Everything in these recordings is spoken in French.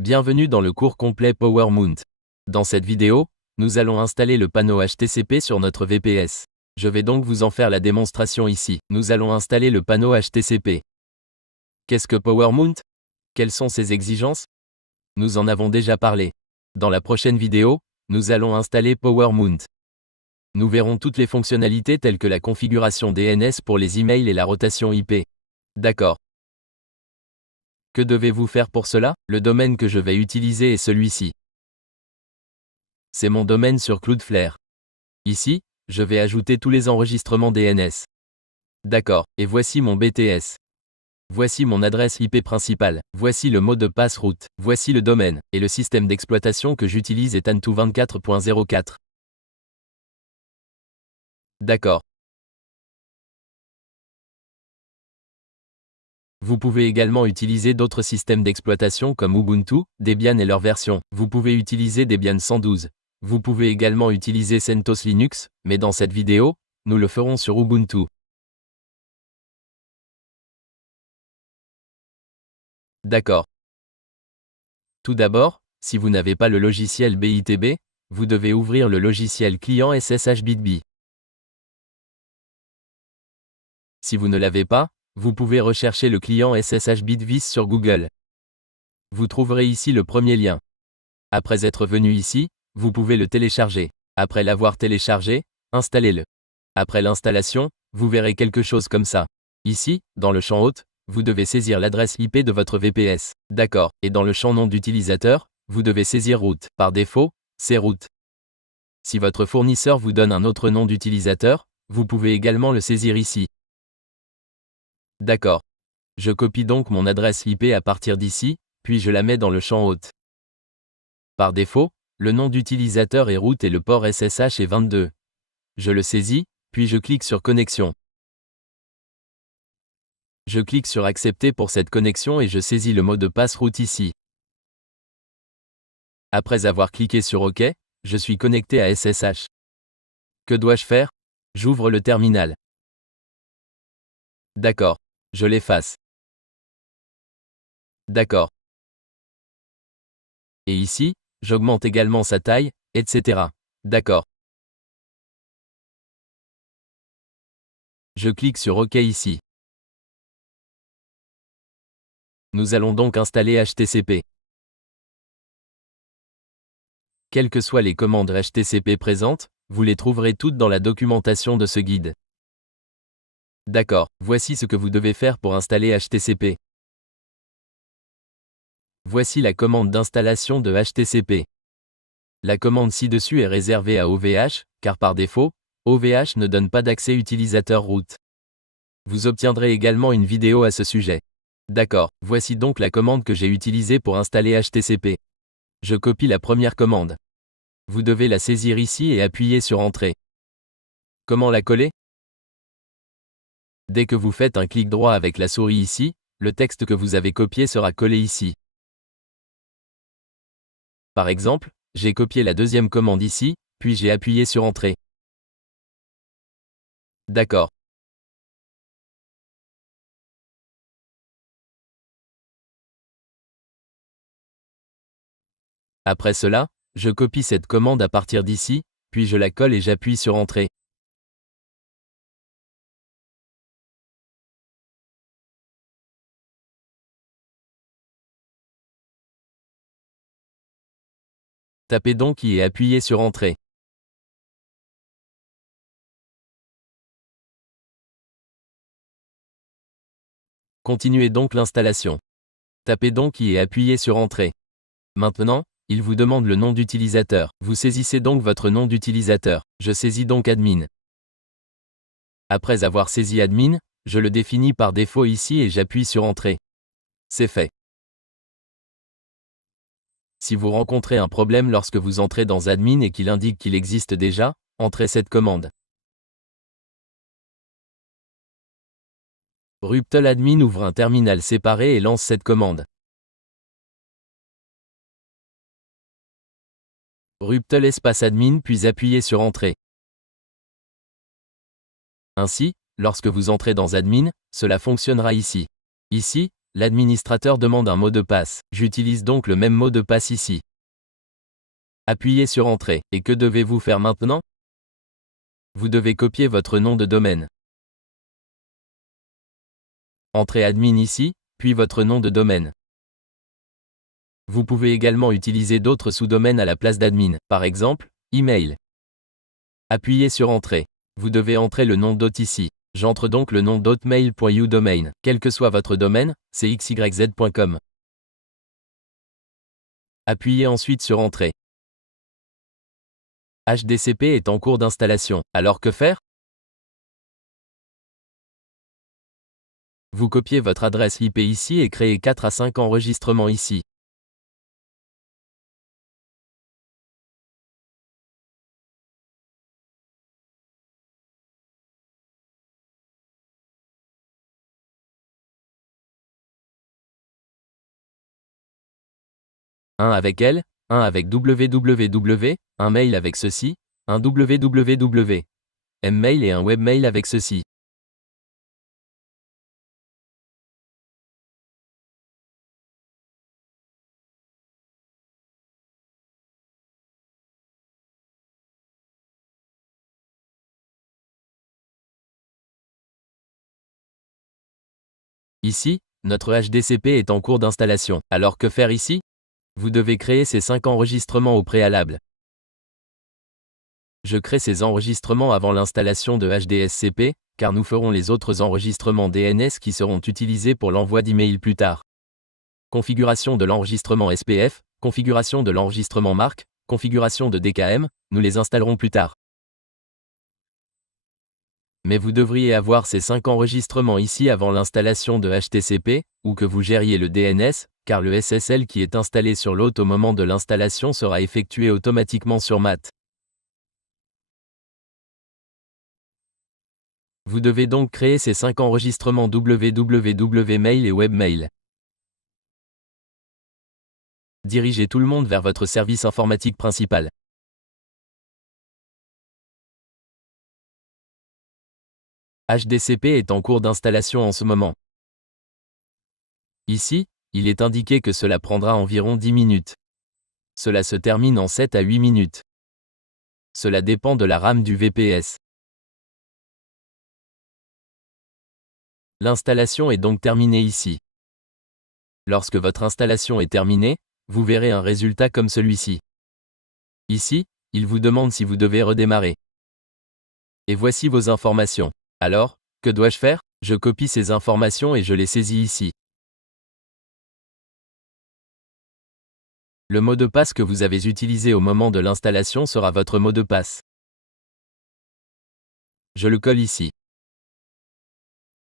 Bienvenue dans le cours complet PowerMount. Dans cette vidéo, nous allons installer le panneau HTCP sur notre VPS. Je vais donc vous en faire la démonstration ici. Nous allons installer le panneau HTCP. Qu'est-ce que PowerMount? Quelles sont ses exigences? Nous en avons déjà parlé. Dans la prochaine vidéo, nous allons installer PowerMount. Nous verrons toutes les fonctionnalités telles que la configuration DNS pour les emails et la rotation IP. D'accord. Que devez-vous faire pour cela? Le domaine que je vais utiliser est celui-ci. C'est mon domaine sur Cloudflare. Ici, je vais ajouter tous les enregistrements DNS. D'accord, et voici mon BTS. Voici mon adresse IP principale, voici le mot de passe route, voici le domaine, et le système d'exploitation que j'utilise est Antutu 24.04. D'accord. Vous pouvez également utiliser d'autres systèmes d'exploitation comme Ubuntu, Debian et leur version. Vous pouvez utiliser Debian 112. Vous pouvez également utiliser CentOS Linux, mais dans cette vidéo, nous le ferons sur Ubuntu. D'accord. Tout d'abord, si vous n'avez pas le logiciel BITB, vous devez ouvrir le logiciel client SSH-BitB. Si vous ne l'avez pas, vous pouvez rechercher le client SSH-BitVis sur Google. Vous trouverez ici le premier lien. Après être venu ici, vous pouvez le télécharger. Après l'avoir téléchargé, installez-le. Après l'installation, vous verrez quelque chose comme ça. Ici, dans le champ hôte, vous devez saisir l'adresse IP de votre VPS. D'accord. Et dans le champ nom d'utilisateur, vous devez saisir route. Par défaut, c'est route. Si votre fournisseur vous donne un autre nom d'utilisateur, vous pouvez également le saisir ici. D'accord. Je copie donc mon adresse IP à partir d'ici, puis je la mets dans le champ hôte. Par défaut, le nom d'utilisateur est route et le port SSH est 22. Je le saisis, puis je clique sur connexion. Je clique sur accepter pour cette connexion et je saisis le mot de passe route ici. Après avoir cliqué sur OK, je suis connecté à SSH. Que dois-je faire? J'ouvre le terminal. D'accord. Je l'efface. D'accord. Et ici, j'augmente également sa taille, etc. D'accord. Je clique sur OK ici. Nous allons donc installer HTCP. Quelles que soient les commandes HTCP présentes, vous les trouverez toutes dans la documentation de ce guide. D'accord, voici ce que vous devez faire pour installer HTCP. Voici la commande d'installation de HTCP. La commande ci-dessus est réservée à OVH, car par défaut, OVH ne donne pas d'accès utilisateur root. Vous obtiendrez également une vidéo à ce sujet. D'accord, voici donc la commande que j'ai utilisée pour installer HTCP. Je copie la première commande. Vous devez la saisir ici et appuyer sur Entrée. Comment la coller? Dès que vous faites un clic droit avec la souris ici, le texte que vous avez copié sera collé ici. Par exemple, j'ai copié la deuxième commande ici, puis j'ai appuyé sur Entrée. D'accord. Après cela, je copie cette commande à partir d'ici, puis je la colle et j'appuie sur Entrée. Tapez donc I et appuyez sur Entrée. Continuez donc l'installation. Tapez donc I et appuyez sur Entrée. Maintenant, il vous demande le nom d'utilisateur. Vous saisissez donc votre nom d'utilisateur. Je saisis donc admin. Après avoir saisi admin, je le définis par défaut ici et j'appuie sur Entrée. C'est fait. Si vous rencontrez un problème lorsque vous entrez dans admin et qu'il indique qu'il existe déjà, entrez cette commande. ruptl admin ouvre un terminal séparé et lance cette commande. ruptl espace admin puis appuyez sur Entrée. Ainsi, lorsque vous entrez dans admin, cela fonctionnera ici. Ici, L'administrateur demande un mot de passe. J'utilise donc le même mot de passe ici. Appuyez sur Entrée. Et que devez-vous faire maintenant? Vous devez copier votre nom de domaine. Entrez admin ici, puis votre nom de domaine. Vous pouvez également utiliser d'autres sous-domaines à la place d'admin, par exemple, email. Appuyez sur Entrée. Vous devez entrer le nom d'hôte ici. J'entre donc le nom d'hotmail.udomain. Quel que soit votre domaine, c'est xyz.com. Appuyez ensuite sur Entrée. HDCP est en cours d'installation. Alors que faire? Vous copiez votre adresse IP ici et créez 4 à 5 enregistrements ici. Un avec L, un avec www, un mail avec ceci, un www, mmail et un webmail avec ceci. Ici, notre HDCP est en cours d'installation. Alors que faire ici? Vous devez créer ces 5 enregistrements au préalable. Je crée ces enregistrements avant l'installation de HDSCP, car nous ferons les autres enregistrements DNS qui seront utilisés pour l'envoi d'email plus tard. Configuration de l'enregistrement SPF, configuration de l'enregistrement marque, configuration de DKM, nous les installerons plus tard. Mais vous devriez avoir ces 5 enregistrements ici avant l'installation de HTCP, ou que vous gériez le DNS, car le SSL qui est installé sur l'hôte au moment de l'installation sera effectué automatiquement sur MAT. Vous devez donc créer ces 5 enregistrements www.mail et webmail. Dirigez tout le monde vers votre service informatique principal. HDCP est en cours d'installation en ce moment. Ici, il est indiqué que cela prendra environ 10 minutes. Cela se termine en 7 à 8 minutes. Cela dépend de la RAM du VPS. L'installation est donc terminée ici. Lorsque votre installation est terminée, vous verrez un résultat comme celui-ci. Ici, il vous demande si vous devez redémarrer. Et voici vos informations. Alors, que dois-je faire? Je copie ces informations et je les saisis ici. Le mot de passe que vous avez utilisé au moment de l'installation sera votre mot de passe. Je le colle ici.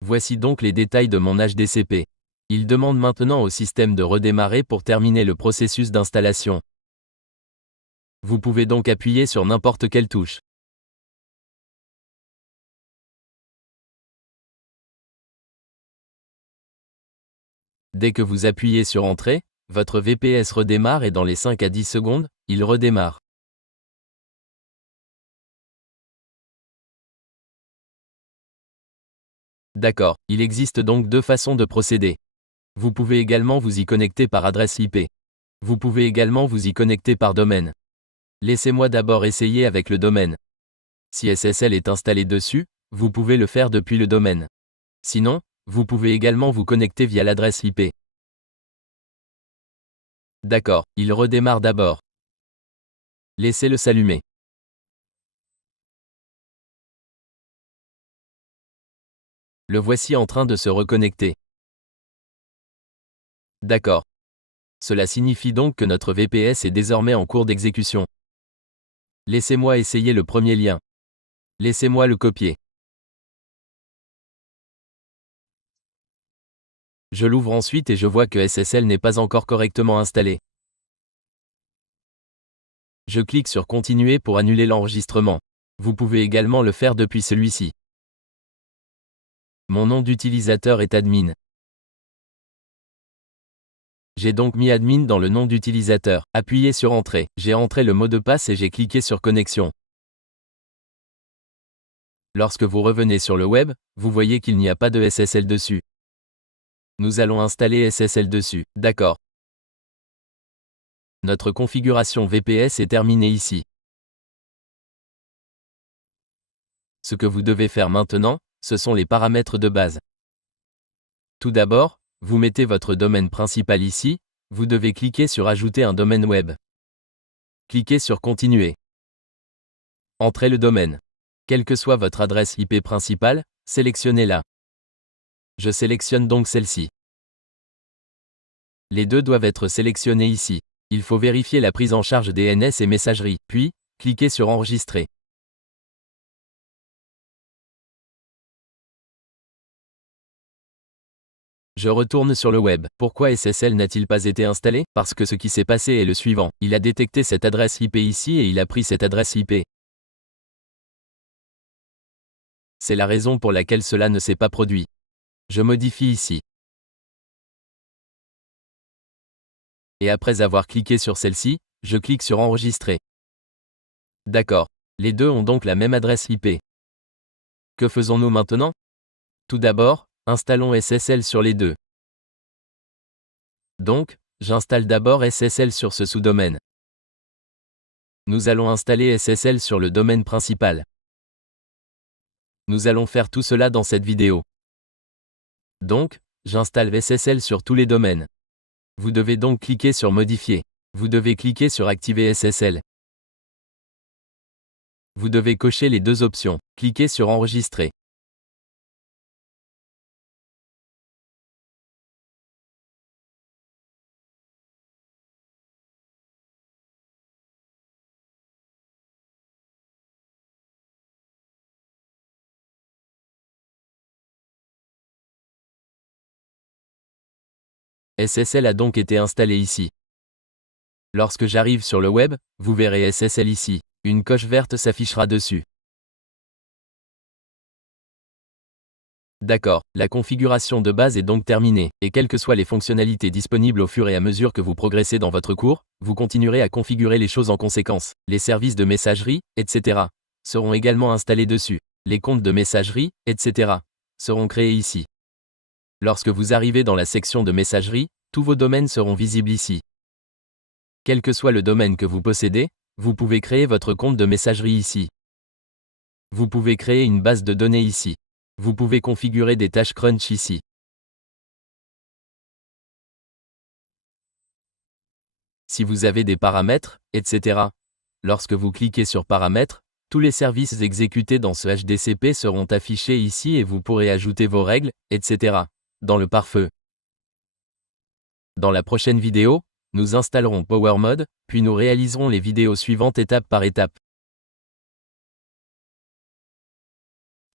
Voici donc les détails de mon HDCP. Il demande maintenant au système de redémarrer pour terminer le processus d'installation. Vous pouvez donc appuyer sur n'importe quelle touche. Dès que vous appuyez sur Entrée, votre VPS redémarre et dans les 5 à 10 secondes, il redémarre. D'accord, il existe donc 2 façons de procéder. Vous pouvez également vous y connecter par adresse IP. Vous pouvez également vous y connecter par domaine. Laissez-moi d'abord essayer avec le domaine. Si SSL est installé dessus, vous pouvez le faire depuis le domaine. Sinon, vous pouvez également vous connecter via l'adresse IP. D'accord, il redémarre d'abord. Laissez-le s'allumer. Le voici en train de se reconnecter. D'accord. Cela signifie donc que notre VPS est désormais en cours d'exécution. Laissez-moi essayer le premier lien. Laissez-moi le copier. Je l'ouvre ensuite et je vois que SSL n'est pas encore correctement installé. Je clique sur Continuer pour annuler l'enregistrement. Vous pouvez également le faire depuis celui-ci. Mon nom d'utilisateur est admin. J'ai donc mis admin dans le nom d'utilisateur. Appuyez sur Entrée. J'ai entré le mot de passe et j'ai cliqué sur Connexion. Lorsque vous revenez sur le web, vous voyez qu'il n'y a pas de SSL dessus. Nous allons installer SSL dessus. D'accord. Notre configuration VPS est terminée ici. Ce que vous devez faire maintenant, ce sont les paramètres de base. Tout d'abord, vous mettez votre domaine principal ici, vous devez cliquer sur Ajouter un domaine web. Cliquez sur Continuer. Entrez le domaine. Quelle que soit votre adresse IP principale, sélectionnez-la. Je sélectionne donc celle-ci. Les deux doivent être sélectionnés ici. Il faut vérifier la prise en charge DNS et messagerie, puis, cliquez sur Enregistrer. Je retourne sur le web. Pourquoi SSL n'a-t-il pas été installé? Parce que ce qui s'est passé est le suivant. Il a détecté cette adresse IP ici et il a pris cette adresse IP. C'est la raison pour laquelle cela ne s'est pas produit. Je modifie ici. Et après avoir cliqué sur celle-ci, je clique sur Enregistrer. D'accord. Les deux ont donc la même adresse IP. Que faisons-nous maintenant? Tout d'abord, installons SSL sur les deux. Donc, j'installe d'abord SSL sur ce sous-domaine. Nous allons installer SSL sur le domaine principal. Nous allons faire tout cela dans cette vidéo. Donc, j'installe SSL sur tous les domaines. Vous devez donc cliquer sur Modifier. Vous devez cliquer sur Activer SSL. Vous devez cocher les deux options. Cliquez sur Enregistrer. SSL a donc été installé ici. Lorsque j'arrive sur le web, vous verrez SSL ici. Une coche verte s'affichera dessus. D'accord, la configuration de base est donc terminée, et quelles que soient les fonctionnalités disponibles au fur et à mesure que vous progressez dans votre cours, vous continuerez à configurer les choses en conséquence. Les services de messagerie, etc., seront également installés dessus. Les comptes de messagerie, etc., seront créés ici. Lorsque vous arrivez dans la section de messagerie, tous vos domaines seront visibles ici. Quel que soit le domaine que vous possédez, vous pouvez créer votre compte de messagerie ici. Vous pouvez créer une base de données ici. Vous pouvez configurer des tâches crunch ici. Si vous avez des paramètres, etc., lorsque vous cliquez sur Paramètres, tous les services exécutés dans ce HDCP seront affichés ici et vous pourrez ajouter vos règles, etc., dans le pare-feu. Dans la prochaine vidéo, nous installerons PowerMod, puis nous réaliserons les vidéos suivantes étape par étape.